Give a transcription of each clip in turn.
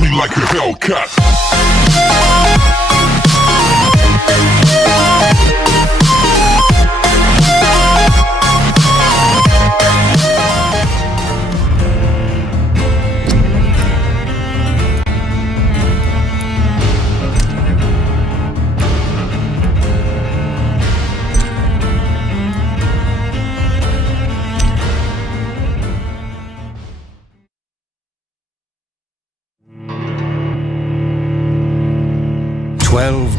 me like a Hellcat.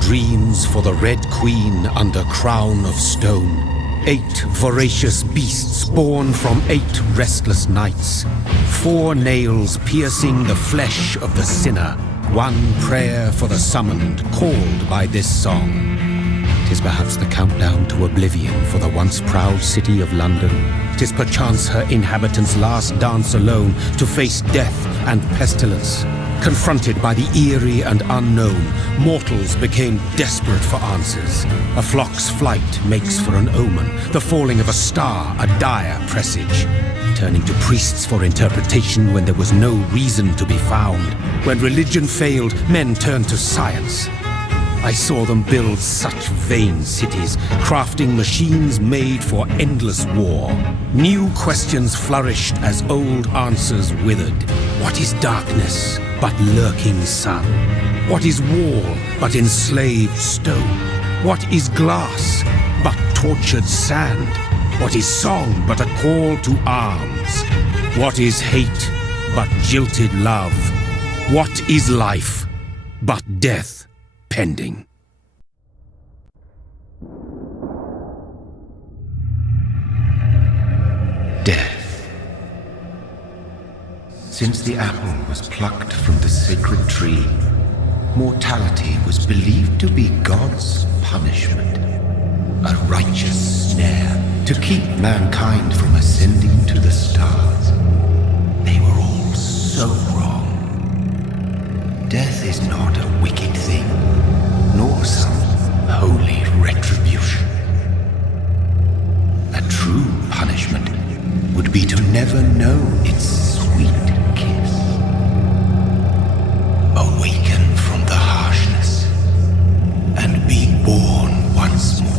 Dreams for the Red Queen under crown of stone. 8 voracious beasts born from 8 restless nights. 4 nails piercing the flesh of the sinner. 1 prayer for the summoned, called by this song. 'Tis perhaps the countdown to oblivion for the once proud city of London. 'Tis perchance her inhabitants' last dance alone to face death and pestilence. Confronted by the eerie and unknown, mortals became desperate for answers. A flock's flight makes for an omen, the falling of a star a dire presage. Turning to priests for interpretation when there was no reason to be found. When religion failed, men turned to science. I saw them build such vain cities, crafting machines made for endless war. New questions flourished as old answers withered. What is darkness but lurking sun? What is wall but enslaved stone? What is glass but tortured sand? What is song but a call to arms? What is hate but jilted love? What is life but death pending? Death. Since the apple was plucked from the sacred tree, mortality was believed to be God's punishment, a righteous snare to keep mankind from ascending to the stars. They were all so wrong. Death is not a wicked thing, nor some holy retribution. A true punishment would be to never know its sweet kiss. Awaken from the harshness and be born once more.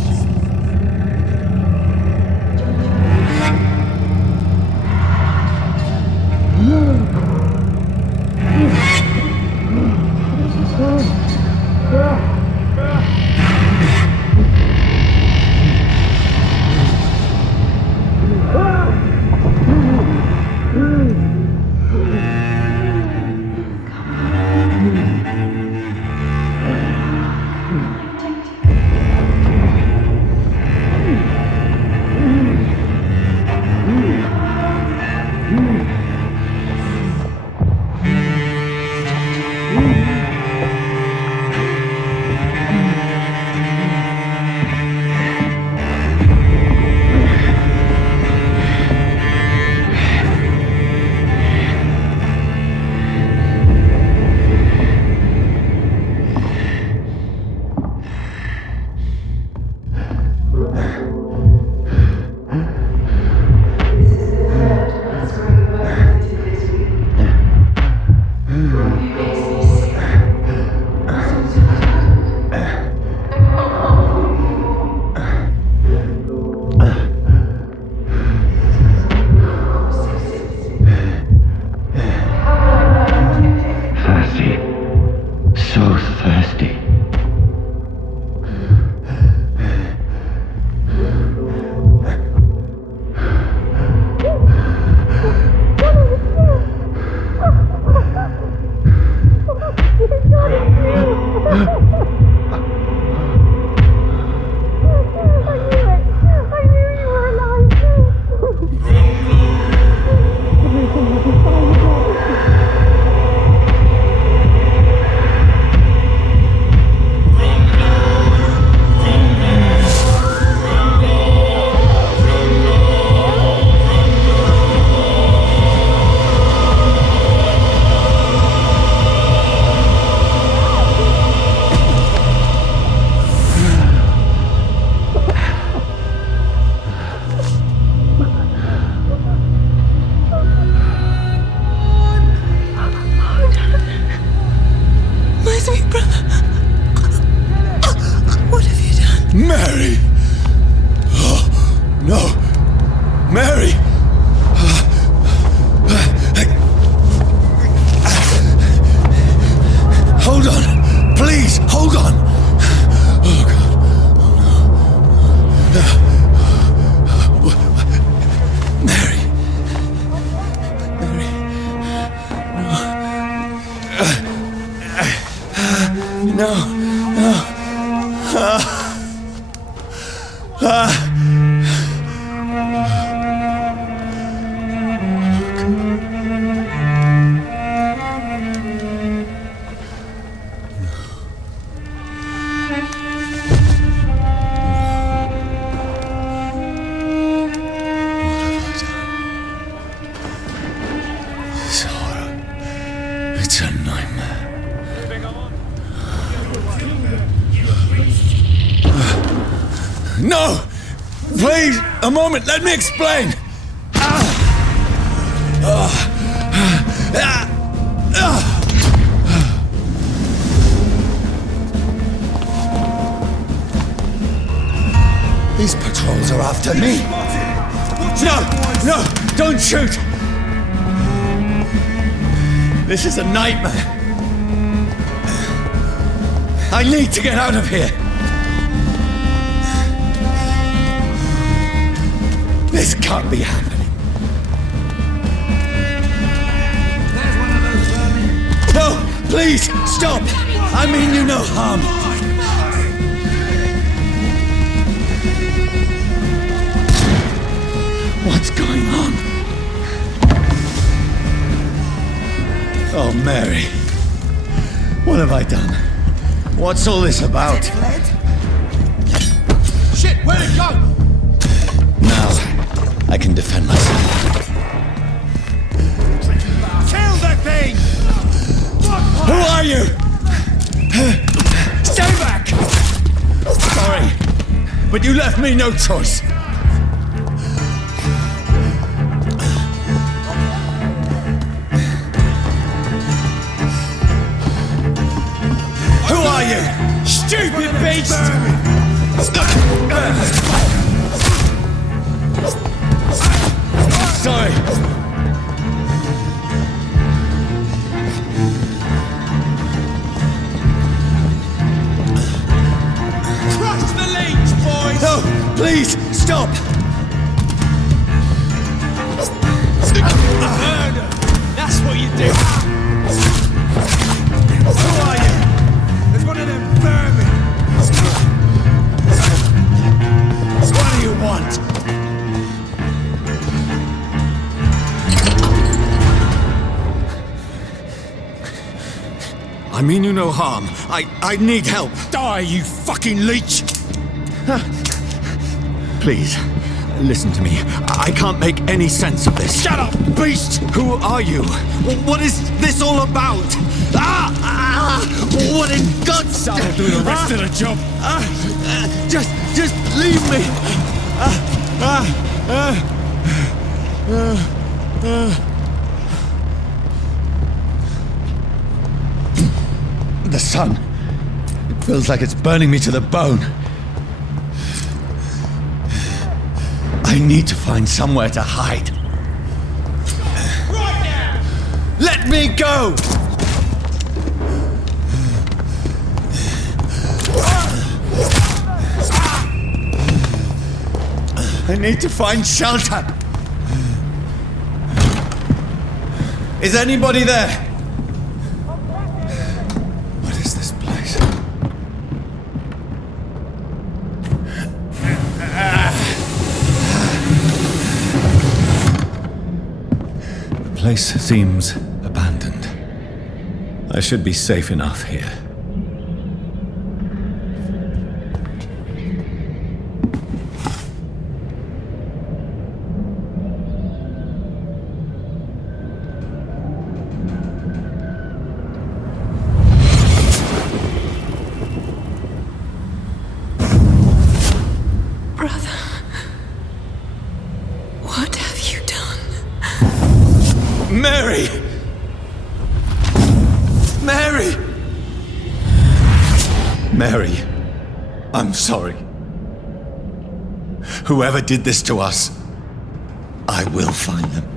Mary! Oh, no! Mary! Hold on! Please, hold on! Oh, God. Oh, no. Mary. Mary. No. No. It's a nightmare. No! Please, a moment, let me explain! These patrols are after me! No! No! Don't shoot! This is a nightmare. I need to get out of here. This can't be happening. There's one of those vermin. No, please, stop. I mean you no harm. What's going on? Oh, Mary. What have I done? What's all this about? Shit, where'd it go? Now, I can defend myself. Kill that thing! Who are you? Stay back! Sorry, but you left me no choice. Who are you? Stupid beast! Sorry. Crush the leech, boys! No, please, stop. Murder! That's what you do! Who are you? There's one of them vermin! What do you want? I mean you no harm. I need help. Die, you fucking leech! Please, listen to me. I can't make any sense of this. Shut up, beast! Who are you? What is this all about? What in God's name? I'll do the rest of the job. Just leave me. The sun. It feels like it's burning me to the bone. I need to find somewhere to hide. Right now! Let me go! I need to find shelter. Is anybody there? What is this place? The place seems abandoned. I should be safe enough here. Brother, what have you done? Mary! Mary! Mary, I'm sorry. Whoever did this to us, I will find them.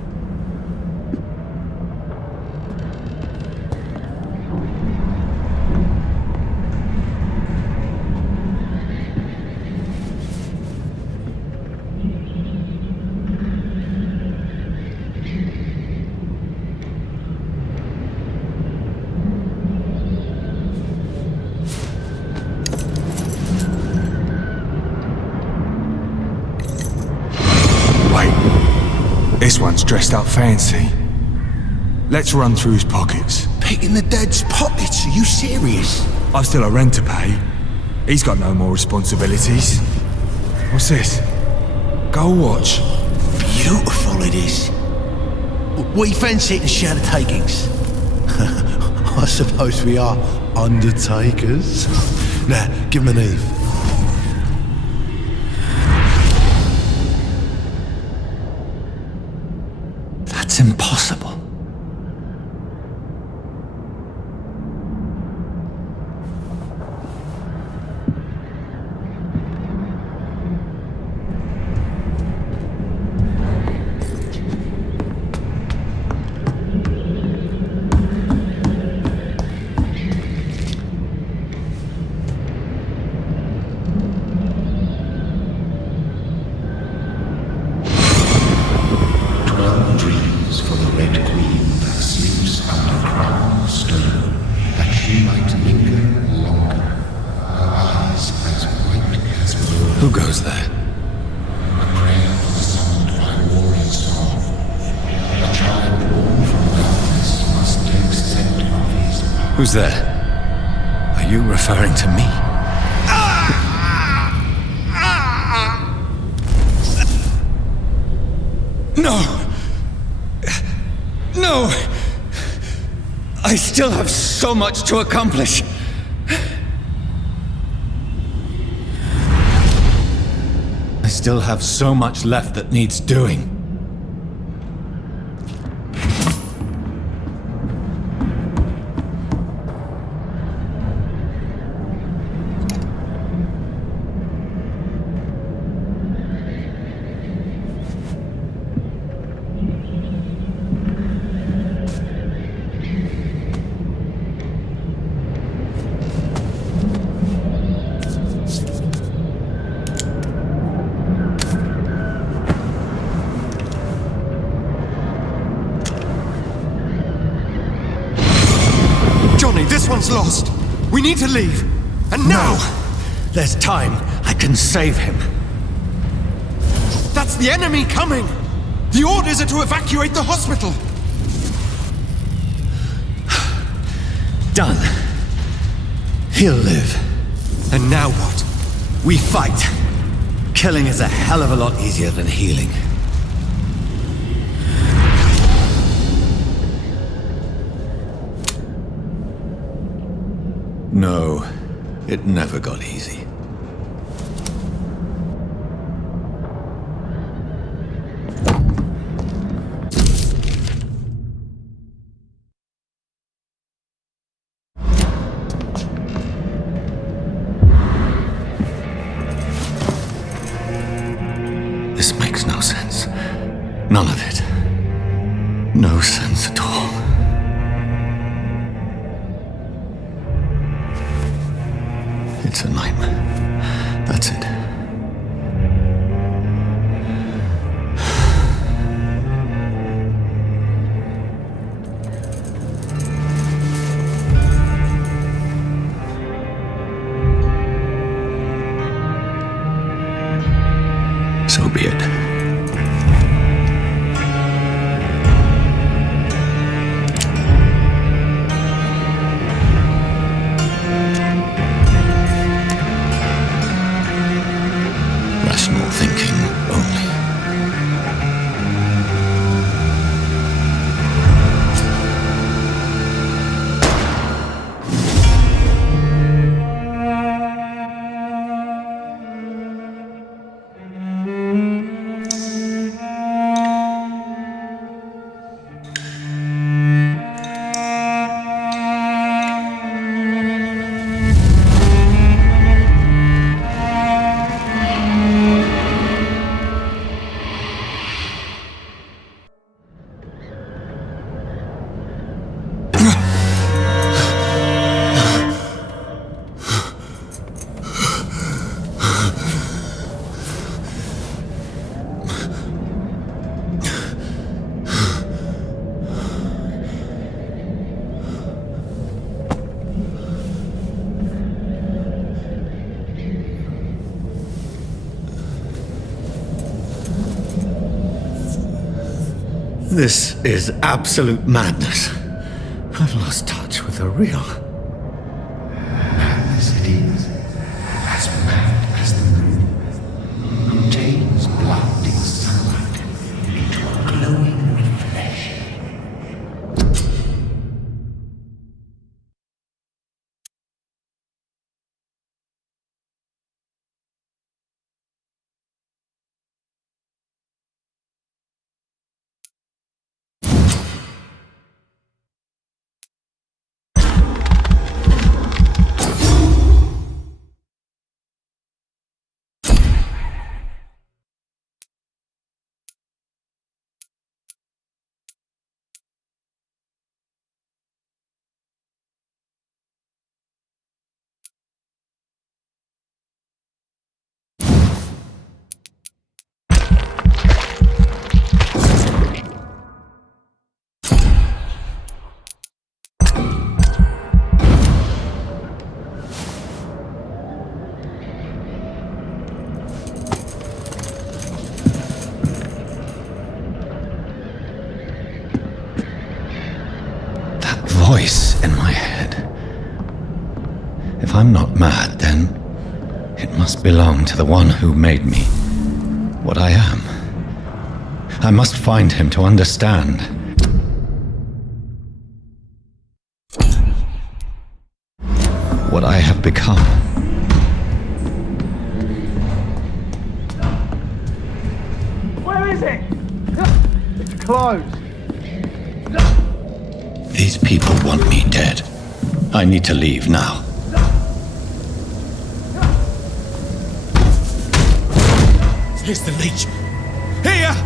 This one's dressed up fancy. Let's run through his pockets. Picking the dead's pockets? Are you serious? I've still a rent to pay. He's got no more responsibilities. What's this? Gold watch. Beautiful it is. We fancy it and share the takings. I suppose we are undertakers. Now, give him an Eve. That's impossible. Who goes there? A prayer summoned by warring song. A child born from darkness must take scent of his power. Who's there? Are you referring to me? No! No! I still have so much to accomplish. I still have so much left that needs doing. This one's lost. We need to leave. And now! No! There's time. I can save him. That's the enemy coming! The orders are to evacuate the hospital! Done. He'll live. And now what? We fight. Killing is a hell of a lot easier than healing. No, it never got easy. This makes no sense. None of it. No sense at all. It's a nightmare. That's it. So be it. This is absolute madness. I've lost touch with the real. Madness it is, as mad as the moon, who tames blinding sunlight into a glowing reflection. Voice in my head. If I'm not mad, then it must belong to the one who made me what I am. I must find him to understand. What I have become. Where is it? It's closed. These people want me dead. I need to leave now. Here's the leech. Here!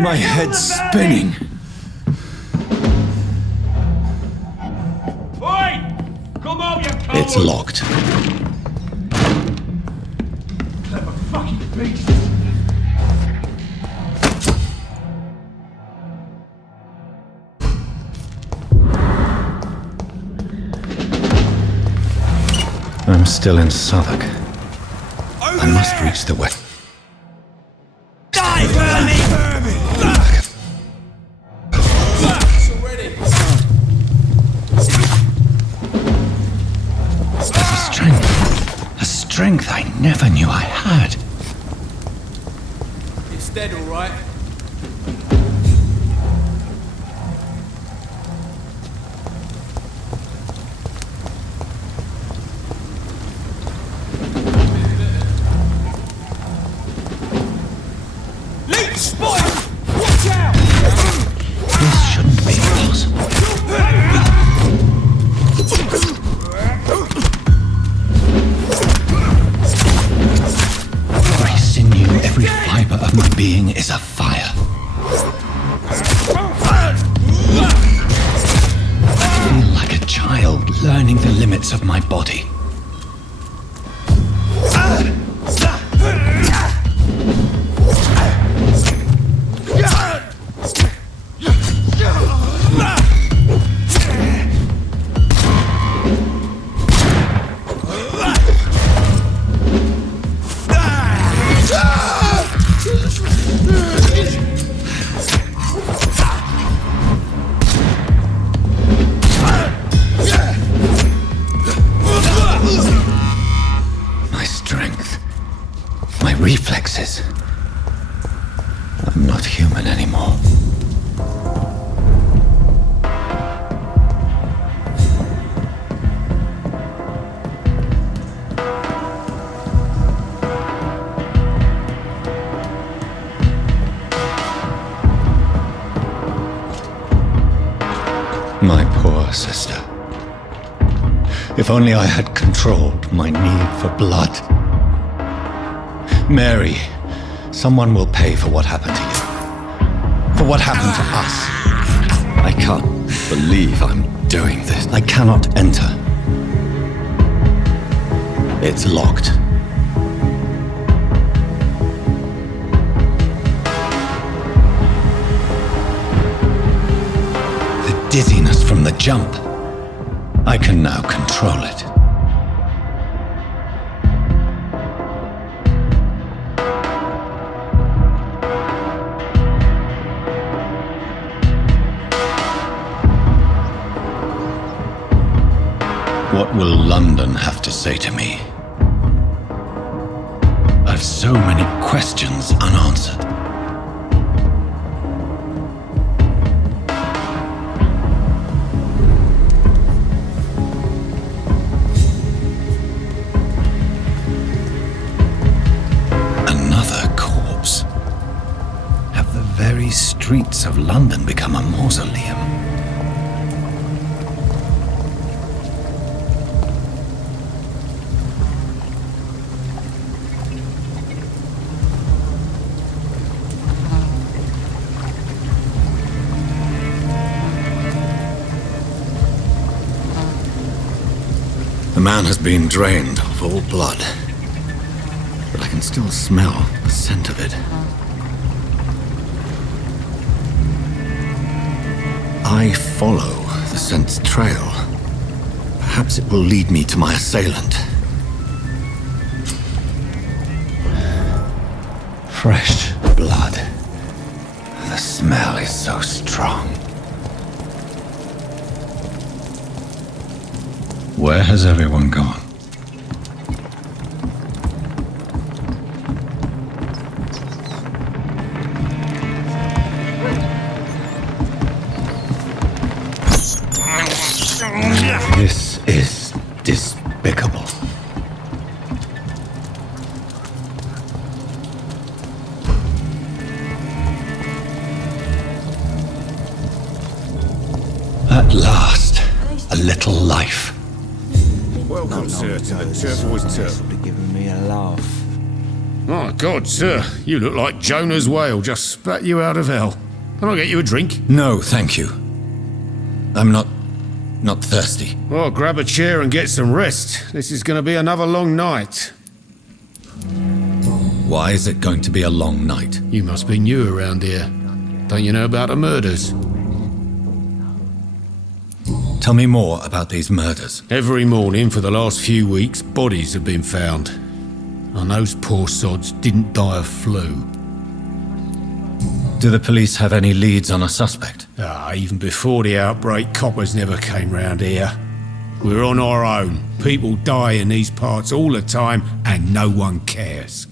My head's spinning. Oi! Come out, you coward! It's locked. Clever fucking beast! I'm still in Southwark. I must reach the west. Die, Vamypr! A strength I never knew I had. It's dead, all right. Leech spotted! Watch out! This shouldn't be possible. Every sinew, every fiber of my being is afire. I feel like a child learning the limits of my body. My strength, my reflexes. I'm not human anymore. My poor sister. If only I had controlled my need for blood. Mary, someone will pay for what happened to you. For what happened to us. I can't believe I'm doing this. I cannot enter. It's locked. The dizziness from the jump. I can now control it. What will London have to say to me? I've so many questions unanswered. Another corpse. Have the very streets of London become a mausoleum? The man has been drained of all blood, but I can still smell the scent of it. I follow the scent's trail. Perhaps it will lead me to my assailant. Fresh blood. The smell is so strong. Where has everyone gone? This is despicable. At last, a little life. Welcome, sir, to the Turquoise Turtle. Be giving me a laugh. My God, sir, you look like Jonah's whale just spat you out of hell. Can I get you a drink? No, thank you. I'm not thirsty. Well, grab a chair and get some rest. This is going to be another long night. Why is it going to be a long night? You must be new around here. Don't you know about the murders? Tell me more about these murders. Every morning for the last few weeks, bodies have been found. And those poor sods didn't die of flu. Do the police have any leads on a suspect? Even before the outbreak, coppers never came round here. We're on our own. People die in these parts all the time, and no one cares.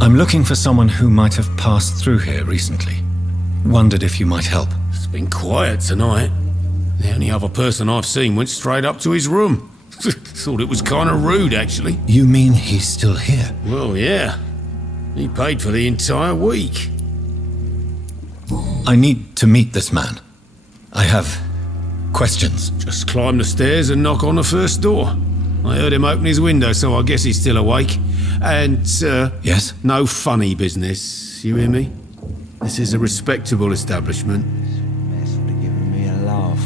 I'm looking for someone who might have passed through here recently. Wondered if you might help. It's been quiet tonight. The only other person I've seen went straight up to his room. Thought it was kind of rude, actually. You mean he's still here? Well, yeah. He paid for the entire week. I need to meet this man. I have questions. Just climb the stairs and knock on the first door. I heard him open his window, so I guess he's still awake. And, Yes? no funny business. You hear me? This is a respectable establishment. Mess be giving me a laugh.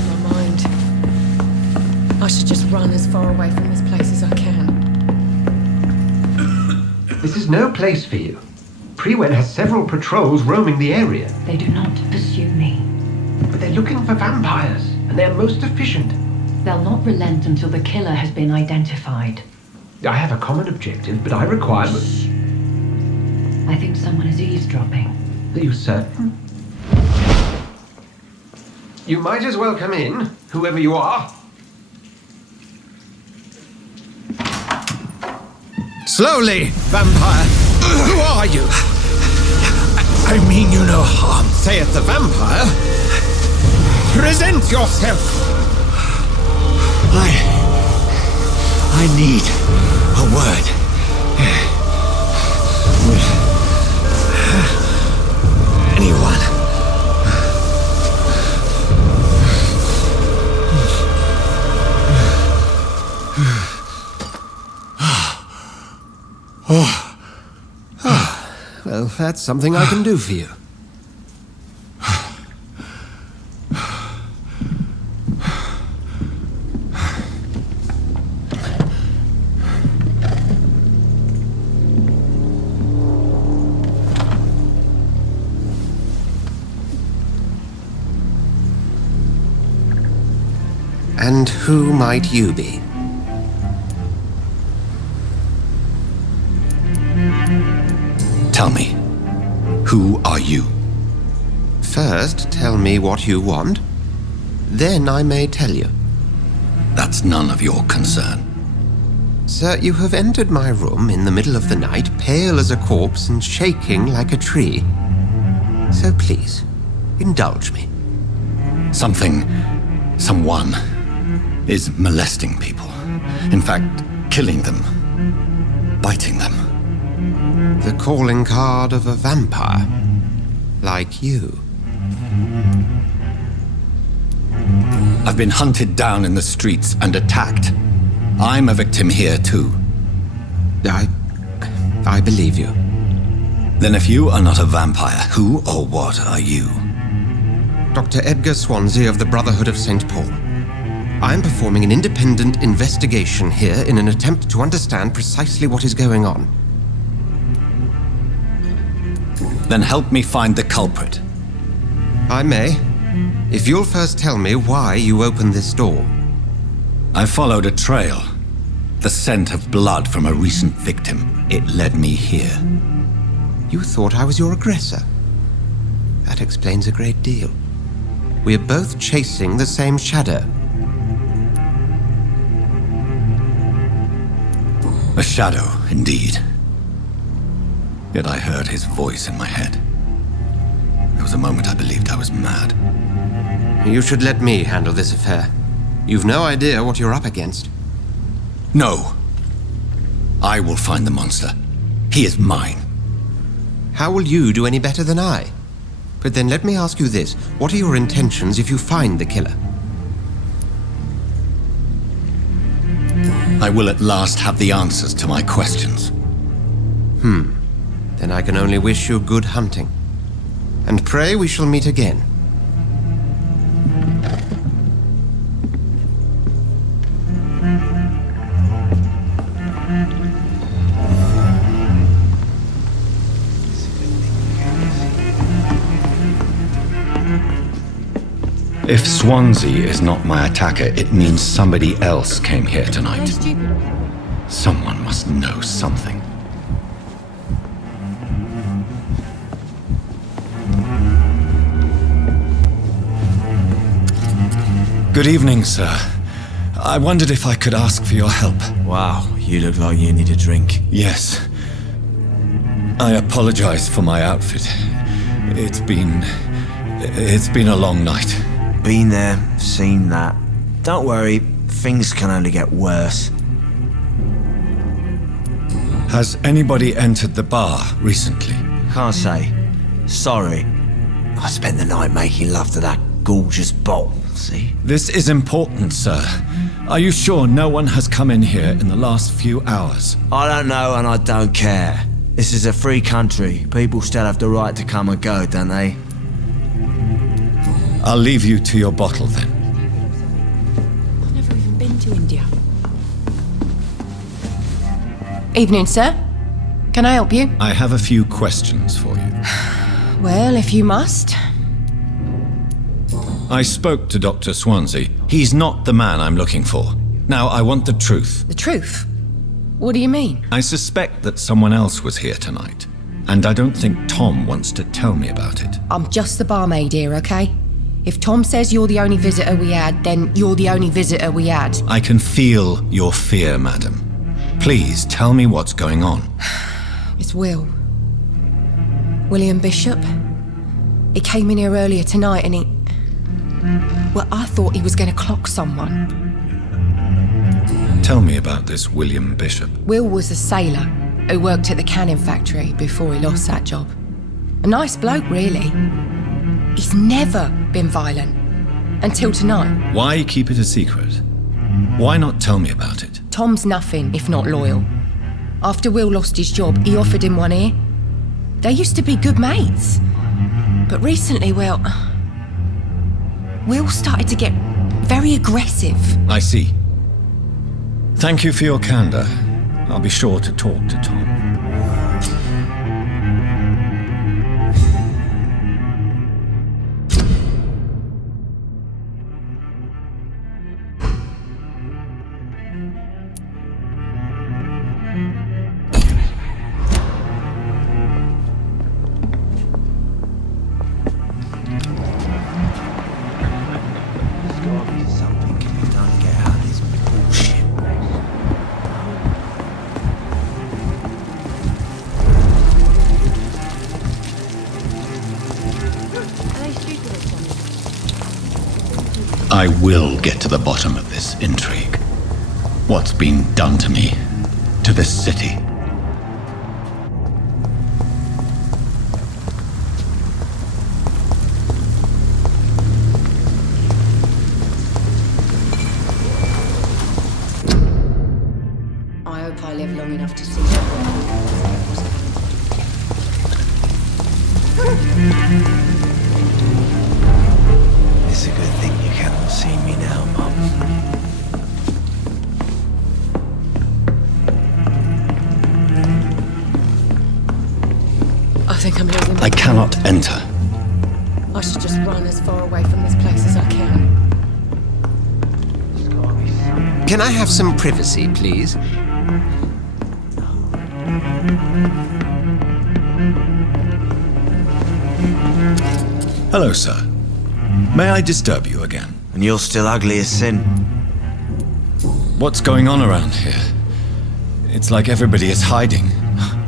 My mind. I should just run as far away from this place as I can. This is no place for you. Prewen has several patrols roaming the area. They do not pursue me. But they're looking for vampires, and they're most efficient. They'll not relent until the killer has been identified. I have a common objective, but I require... I think someone is eavesdropping. Are you certain? You might as well come in, whoever you are. Slowly, vampire! Who are you? I mean you no harm. Saith the vampire. Present yourself! I need a word. With anyone. Well, that's something I can do for you. And who might you be? Tell me, who are you? First, tell me what you want. Then I may tell you. That's none of your concern. Sir, you have entered my room in the middle of the night, pale as a corpse and shaking like a tree. So please, indulge me. Someone is molesting people. In fact, killing them. Biting them. The calling card of a vampire. Like you. I've been hunted down in the streets and attacked. I'm a victim here too. I believe you. Then if you are not a vampire, who or what are you? Dr. Edgar Swansea of the Brotherhood of St. Paul. I am performing an independent investigation here in an attempt to understand precisely what is going on. Then help me find the culprit. I may, if you'll first tell me why you opened this door. I followed a trail. The scent of blood from a recent victim. It led me here. You thought I was your aggressor. That explains a great deal. We're both chasing the same shadow. A shadow, indeed. Yet I heard his voice in my head. There was a moment I believed I was mad. You should let me handle this affair. You've no idea what you're up against. No. I will find the monster. He is mine. How will you do any better than I? But then let me ask you this. What are your intentions if you find the killer? I will at last have the answers to my questions. Then I can only wish you good hunting. And pray we shall meet again. If Swansea is not my attacker, it means somebody else came here tonight. Someone must know something. Good evening, sir. I wondered if I could ask for your help. Wow, you look like you need a drink. Yes. I apologize for my outfit. It's been a long night. Been there, seen that. Don't worry, things can only get worse. Has anybody entered the bar recently? Can't say. Sorry. I spent the night making love to that gorgeous bottle, see? This is important, sir. Are you sure no one has come in here in the last few hours? I don't know and I don't care. This is a free country. People still have the right to come and go, don't they? I'll leave you to your bottle then. I've never even been to India. Evening, sir. Can I help you? I have a few questions for you. Well, if you must. I spoke to Dr. Swansea. He's not the man I'm looking for. Now, I want the truth. The truth? What do you mean? I suspect that someone else was here tonight. And I don't think Tom wants to tell me about it. I'm just the barmaid here, okay? If Tom says you're the only visitor we had, then you're the only visitor we had. I can feel your fear, madam. Please, tell me what's going on. It's Will. William Bishop. He came in here earlier tonight and he... Well, I thought he was going to clock someone. Tell me about this William Bishop. Will was a sailor who worked at the canning factory before he lost that job. A nice bloke, really. He's never been violent. Until tonight. Why keep it a secret? Why not tell me about it? Tom's nothing if not loyal. After Will lost his job, he offered him one ear. They used to be good mates. But recently, well... Will started to get very aggressive. I see. Thank you for your candor. I'll be sure to talk to Tom. I will get to the bottom of this intrigue. What's been done to me, to this city. I hope I live long enough to see that. It's a good thing you cannot see me now, Mum. I think I'm losing my I cannot enter. I should just run as far away from this place as I can. Can I have some privacy, please? Hello, sir. May I disturb you again? And you're still ugly as sin. What's going on around here? It's like everybody is hiding.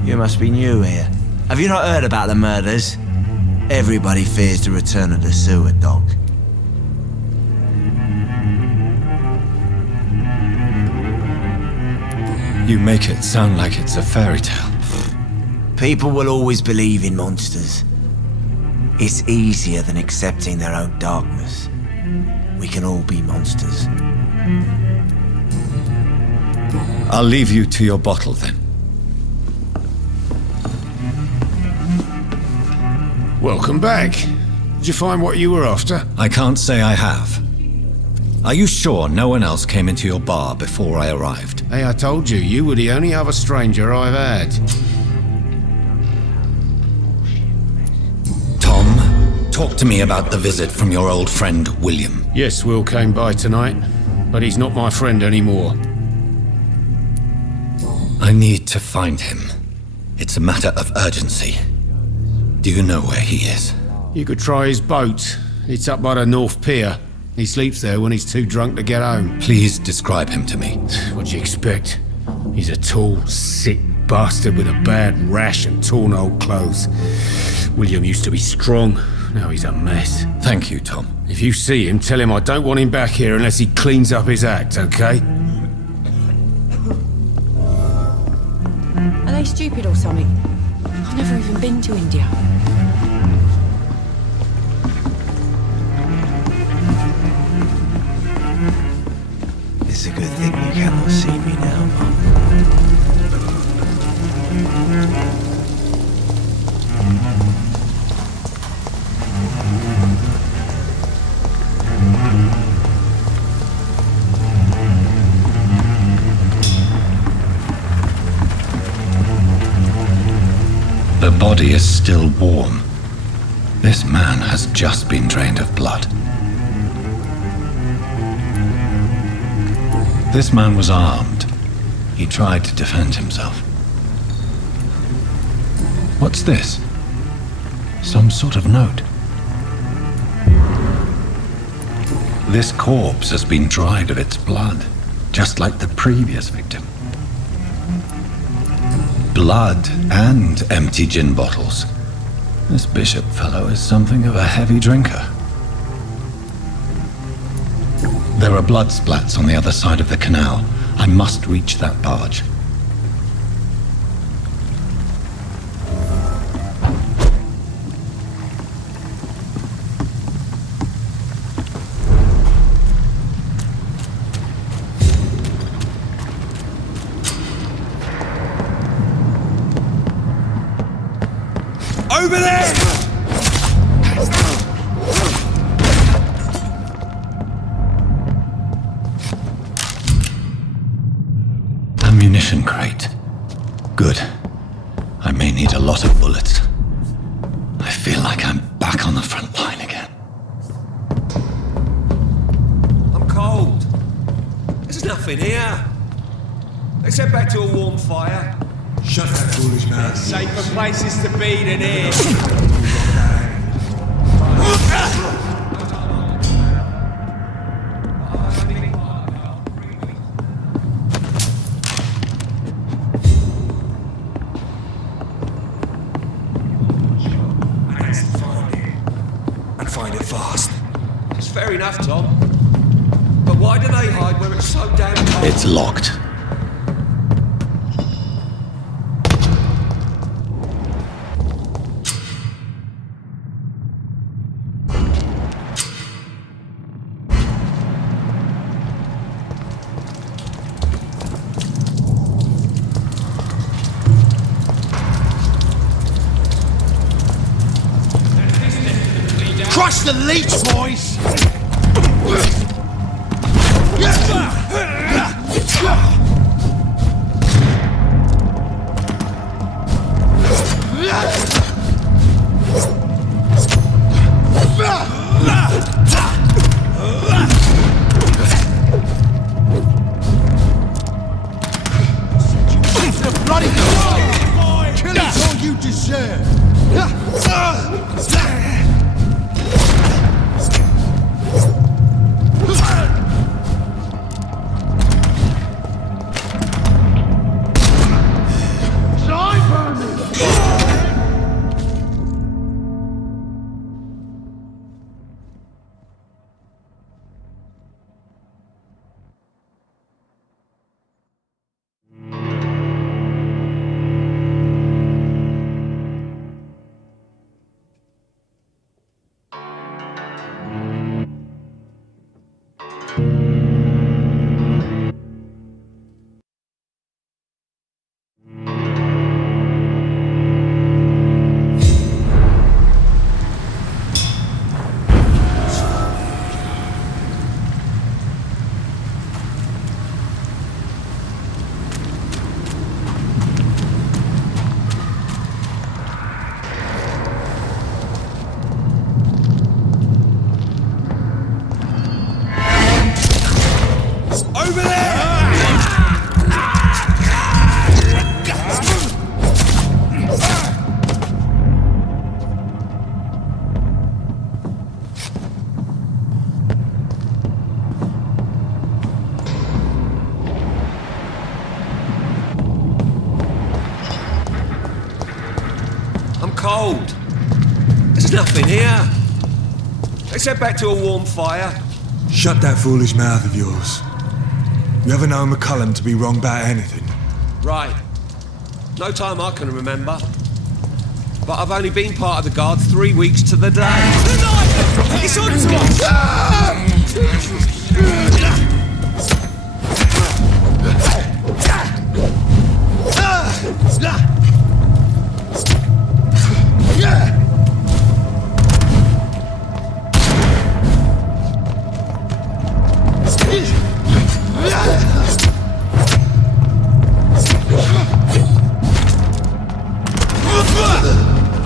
You must be new here. Have you not heard about the murders? Everybody fears the return of the sewer dog. You make it sound like it's a fairy tale. People will always believe in monsters. It's easier than accepting their own darkness. We can all be monsters. I'll leave you to your bottle then. Welcome back. Did you find what you were after? I can't say I have. Are you sure no one else came into your bar before I arrived? Hey, I told you, you were the only other stranger I've had. Tom, talk to me about the visit from your old friend, William. Yes, Will came by tonight, but he's not my friend anymore. I need to find him. It's a matter of urgency. Do you know where he is? You could try his boat. It's up by the North Pier. He sleeps there when he's too drunk to get home. Please describe him to me. What'd you expect? He's a tall, sick bastard with a bad rash and torn old clothes. William used to be strong. Now he's a mess. Thank you, Tom. If you see him, tell him I don't want him back here unless he cleans up his act, okay? Are they stupid or something? I've never even been to India. It's a good thing you cannot see me now, Mum. The body is still warm. This man has just been drained of blood. This man was armed. He tried to defend himself. What's this? Some sort of note. This corpse has been dried of its blood, just like the previous victim. Blood and empty gin bottles. This bishop fellow is something of a heavy drinker. There are blood splats on the other side of the canal. I must reach that barge. Over there! Ammunition crate. Good. I may need a lot of bullets. I feel like I'm back on the front line again. I'm cold. There's nothing here. Let's head back to a warm fire. Shut that foolish mouth. Safer places to be than here. find it fast. It's fair enough, Tom. But why do they hide where it's so damn cold? It's locked. Crush the leech, boys! The bloody kill is all you deserve! Cold. There's nothing here. Let's head back to a warm fire. Shut that foolish mouth of yours. You ever known McCullum to be wrong about anything? Right. No time I can remember. But I've only been part of the Guard 3 weeks to the day. The knife! It's on to us!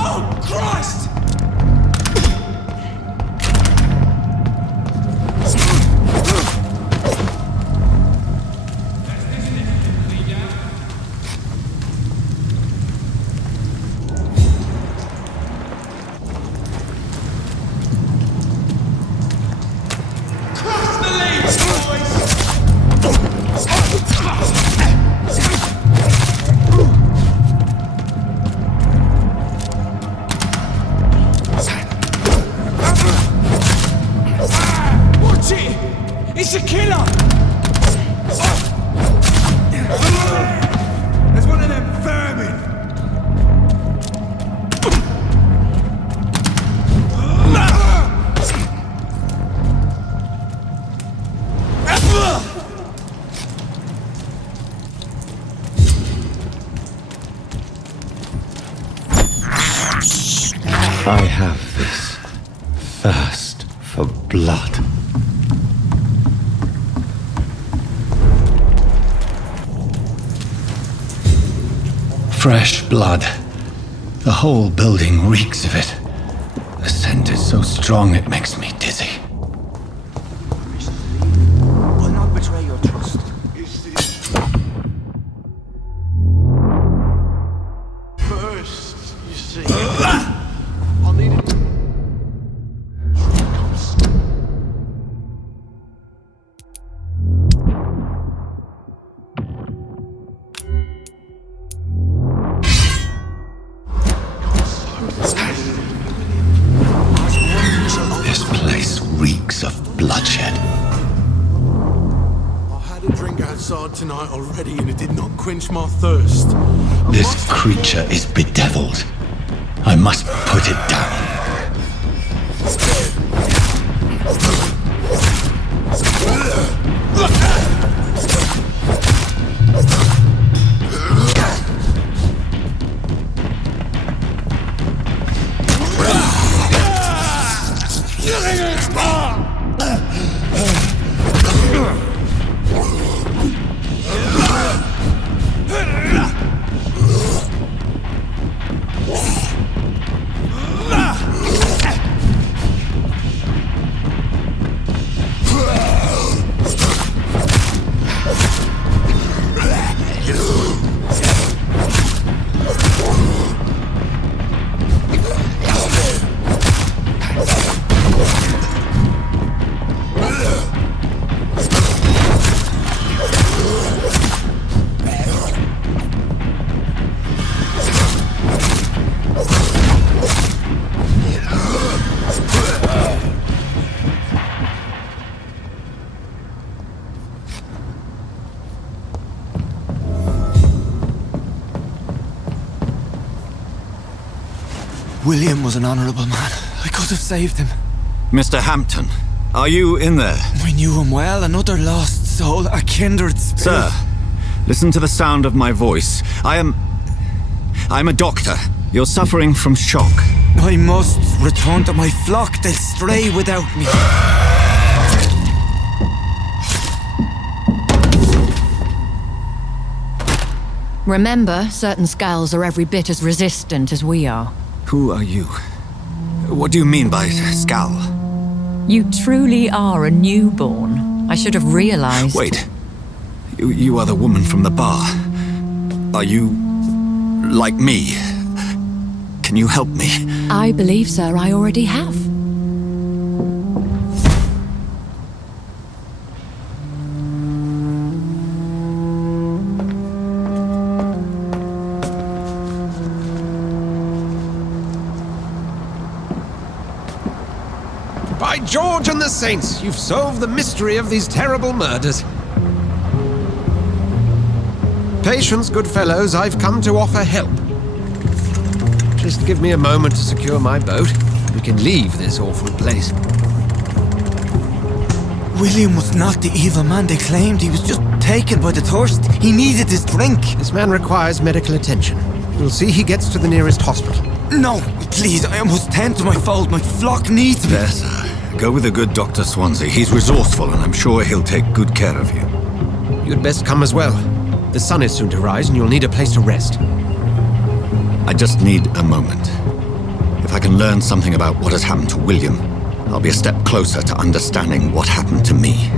Oh, Christ! It's a killer! There's one of them vermin! I have this thirst for blood. Fresh blood. The whole building reeks of it. The scent is so strong it makes me dizzy. Will not betray your trust. First, you see, I'll need it. tonight already and it did not quench my thirst. This creature is bedeviled. I must put it down. William was an honourable man. I could have saved him. Mr. Hampton, are you in there? I knew him well, another lost soul, a kindred spirit. Sir, listen to the sound of my voice. I'm a doctor. You're suffering from shock. I must return to my flock. They'll stray without me. Remember, certain skulls are every bit as resistant as we are. Who are you? What do you mean by skull? You truly are a newborn. I should have realized. Wait. You are the woman from the bar. Are you like me? Can you help me? I believe, sir, I already have. By George and the Saints, you've solved the mystery of these terrible murders. Patience, good fellows, I've come to offer help. Just give me a moment to secure my boat. We can leave this awful place. William was not the evil man they claimed. He was just taken by the thirst. He needed his drink. This man requires medical attention. We'll see he gets to the nearest hospital. No, please, I must tend to my fold. My flock needs me. There, sir. Go with the good Dr. Swansea. He's resourceful, and I'm sure he'll take good care of you. You'd best come as well. The sun is soon to rise, and you'll need a place to rest. I just need a moment. If I can learn something about what has happened to William, I'll be a step closer to understanding what happened to me.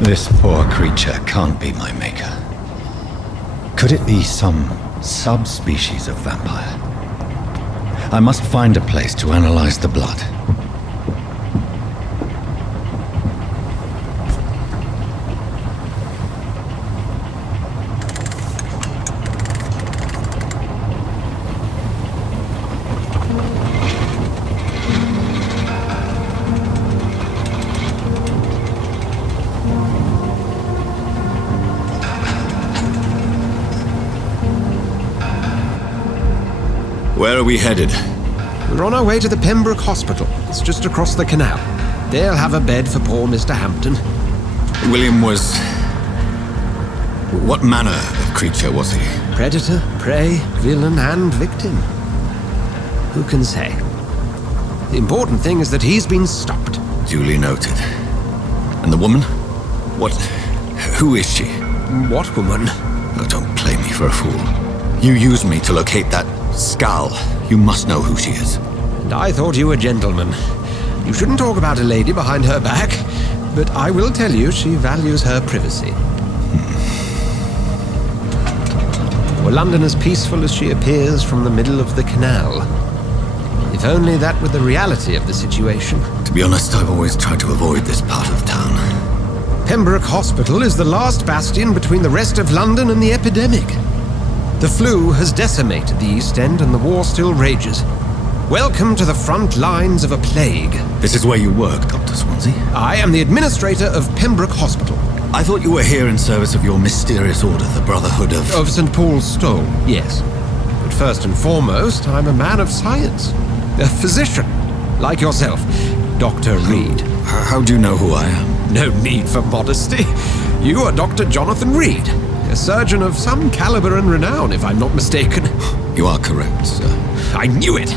This poor creature can't be my maker. Could it be some subspecies of vampire? I must find a place to analyze the blood. Where are we headed? We're on our way to the Pembroke Hospital. It's just across the canal. They'll have a bed for poor Mr. Hampton. William was... What manner of creature was he? Predator, prey, villain, and victim. Who can say? The important thing is that he's been stopped. Duly noted. And the woman? What... Who is she? What woman? Oh, don't play me for a fool. You used me to locate that skull. You must know who she is. And I thought you a gentleman. You shouldn't talk about a lady behind her back, but I will tell you she values her privacy. Were London as peaceful as she appears from the middle of the canal? If only that were the reality of the situation. To be honest, I've always tried to avoid this part of town. Pembroke Hospital is the last bastion between the rest of London and the epidemic. The flu has decimated the East End and the war still rages. Welcome to the front lines of a plague. This is where you work, Dr. Swansea? I am the administrator of Pembroke Hospital. I thought you were here in service of your mysterious order, the Brotherhood of... Of St. Paul's Stole, yes. But first and foremost, I'm a man of science. A physician, like yourself, Dr. Reid. How do you know who I am? No need for modesty. You are Dr. Jonathan Reid, a surgeon of some caliber and renown, if I'm not mistaken. You are correct, sir. I knew it!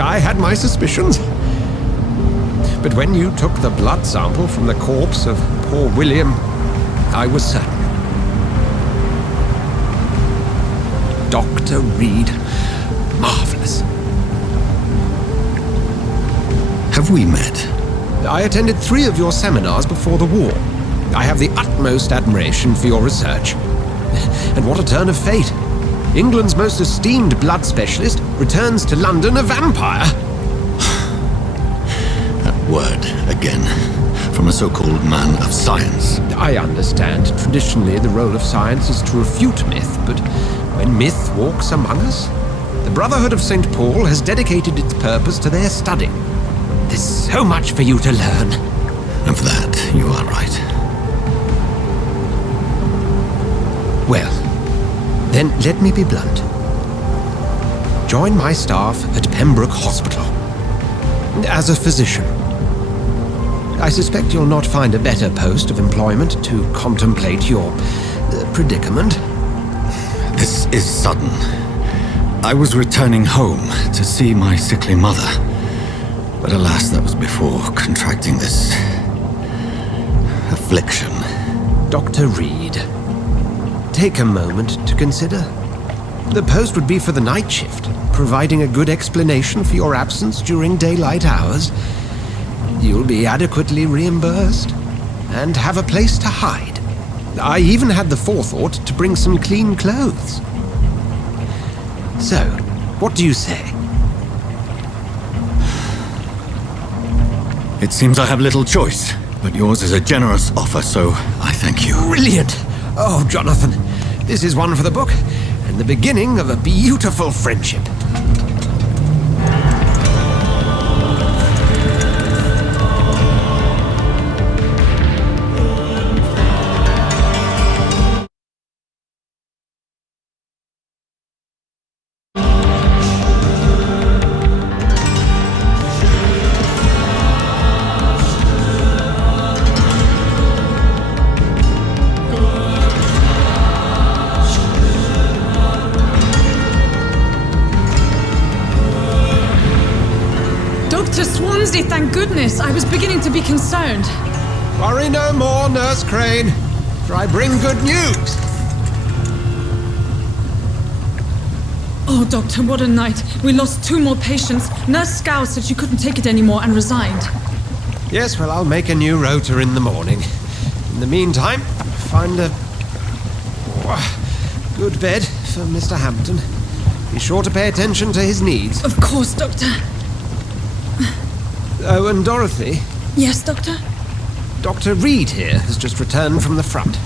I had my suspicions. But when you took the blood sample from the corpse of poor William, I was certain. Dr. Reid. Marvelous. Have we met? I attended 3 of your seminars before the war. I have the utmost admiration for your research. And what a turn of fate. England's most esteemed blood specialist returns to London a vampire. That word, again. From a so-called man of science. I understand. Traditionally, the role of science is to refute myth, but when myth walks among us, the Brotherhood of St. Paul has dedicated its purpose to their study. There's so much for you to learn. And for that, you are right. Well, then let me be blunt. Join my staff at Pembroke Hospital. As a physician. I suspect you'll not find a better post of employment to contemplate your predicament. This is sudden. I was returning home to see my sickly mother. But alas, that was before contracting this... affliction. Dr. Reid, take a moment to consider. The post would be for the night shift, providing a good explanation for your absence during daylight hours. You'll be adequately reimbursed, and have a place to hide. I even had the forethought to bring some clean clothes. So, what do you say? It seems I have little choice, but yours is a generous offer, so I thank you. Brilliant! Oh, Jonathan, this is one for the book, and the beginning of a beautiful friendship. Thank goodness. I was beginning to be concerned. Worry no more, Nurse Crane, for I bring good news. Oh, Doctor, what a night. We lost 2 more patients. Nurse Scow said she couldn't take it anymore and resigned. Yes, well, I'll make a new rota in the morning. In the meantime, find a good bed for Mr. Hampton. Be sure to pay attention to his needs. Of course, Doctor. Oh, and Dorothy? Yes, Doctor? Dr. Reid here has just returned from the front.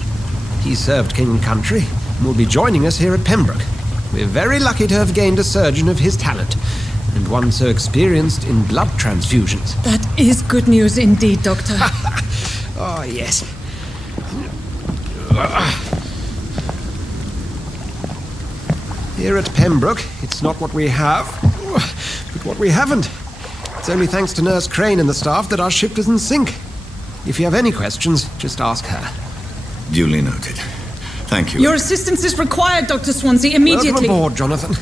He served King and Country and will be joining us here at Pembroke. We're very lucky to have gained a surgeon of his talent, and one so experienced in blood transfusions. That is good news indeed, Doctor. Oh, yes. Here at Pembroke, it's not what we have, but what we haven't. It's only thanks to Nurse Crane and the staff that our ship doesn't sink. If you have any questions, just ask her. Duly noted. Thank you. Your assistance is required, Dr. Swansea, immediately. Welcome aboard, Jonathan.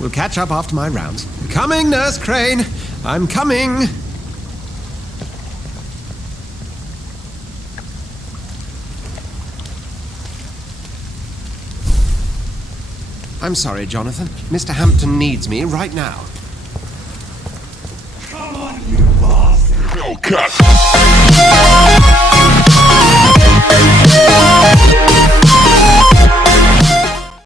We'll catch up after my rounds. Coming, Nurse Crane. I'm coming. I'm sorry, Jonathan. Mr. Hampton needs me right now. Hellcat.